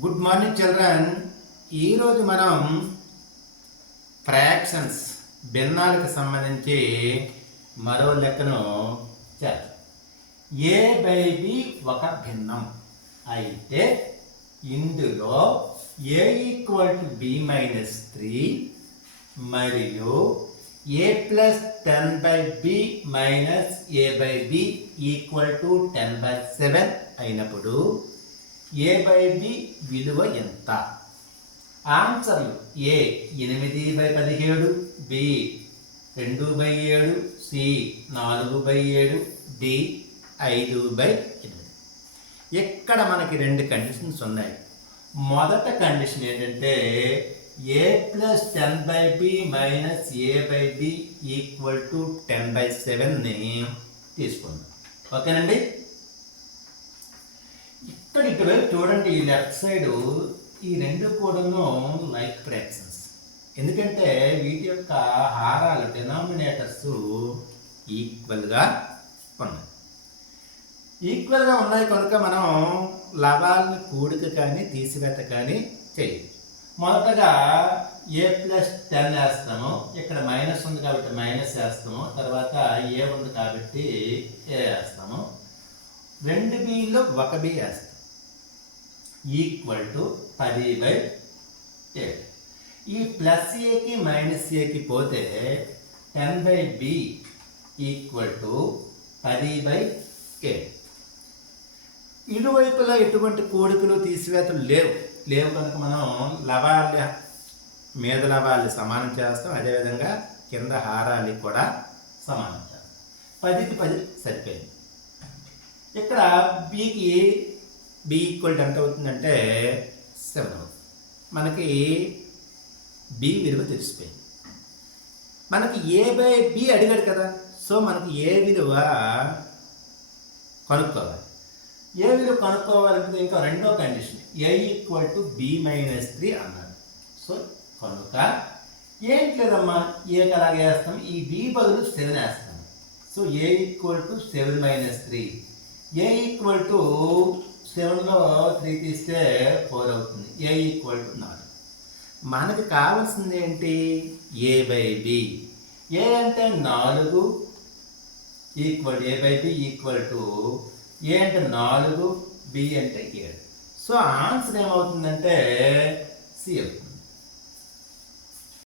Good morning children. ఈరోజు మనం fractions భిన్నాలకు సంబంధించి మరో లెక్కను చేద్దాం. ఏ బై బి ఒక భిన్నం అయితే ఇందులో A equal to B minus 3 మరియు A plus 10 by B minus A by B equal to 10/7 అయినప్పుడు ఏ బై బి విలువ ఎంత? ఆన్సర్లు: ఏ 8/17, బి 2/7, సి 4/7, డి 5/8. ఇక్కడ మనకి రెండు కండిషన్స్ ఉన్నాయి. మొదట కండిషన్ ఏంటంటే A plus 10 by B minus A by B equal to 10/7ని తీసుకుందాం. ఓకేనండి. ఇక్కడ ఇటువైపు చూడండి, ఈ లెఫ్ట్ సైడ్ ఈ రెండు కూడాను లైక్ ఫ్రాక్షన్స్. ఎందుకంటే వీటి యొక్క హారాలు డినామినేటర్స్ ఈక్వల్గా ఉన్నాయి. ఈక్వల్గా ఉన్నాయి కనుక మనం లవాల్ని కూడిక కానీ తీసివేత కానీ చేయొచ్చు. మొదటగా ఏ ప్లస్ 10 వేస్తాము. ఇక్కడ మైనస్ ఉంది కాబట్టి మైనస్ వేస్తాము. తర్వాత ఏ ఉంది కాబట్టి ఏ వేస్తాము. 2 బిలో 1 బి వేస్తాం. Equal to 10/8. ఈ ప్లస్ ఏకి మైనస్ ఏకి పోతే 10/b ఈక్వల్ టు 10/8. ఇరువైపులా ఎటువంటి కూడికలు తీసివేతలు లేవు కనుక మనం లవాల్య మీద లవాల్ని సమానం చేస్తాం. అదేవిధంగా కింద హారాన్ని కూడా సమానం చేస్తాం. 10కి 10 సరిపోయింది. ఇక్కడ బికి బి ఈక్వల్ ఎంత అవుతుందంటే 7 అవుతుంది. మనకి బి విలువ తెలిసిపోయింది. మనకి ఏ బై బి అడిగాడు కదా, సో మనకి ఏ విలువ కనుక్కోవాలి. ఏ విలువ కనుక్కోవాలంటే ఇంకా రెండో condition A equal to B minus 3 అన్నాడు. సో కనుక ఏంటి లేదమ్మా, ఏకి అలాగే వేస్తాం. ఈ బి బదులు 7 వేస్తాం. So A equal to 7-3. A equal to 7లో 3 తీస్తే 4 అవుతుంది. A equal to 4. మనకి కావాల్సింది ఏంటి? ఏ బై బి. ఏ అంటే 4 equal A by B equal to A అంటే 4, బి అంటే 7. సో ఆన్సర్ ఏమవుతుందంటే సి అవుతుంది.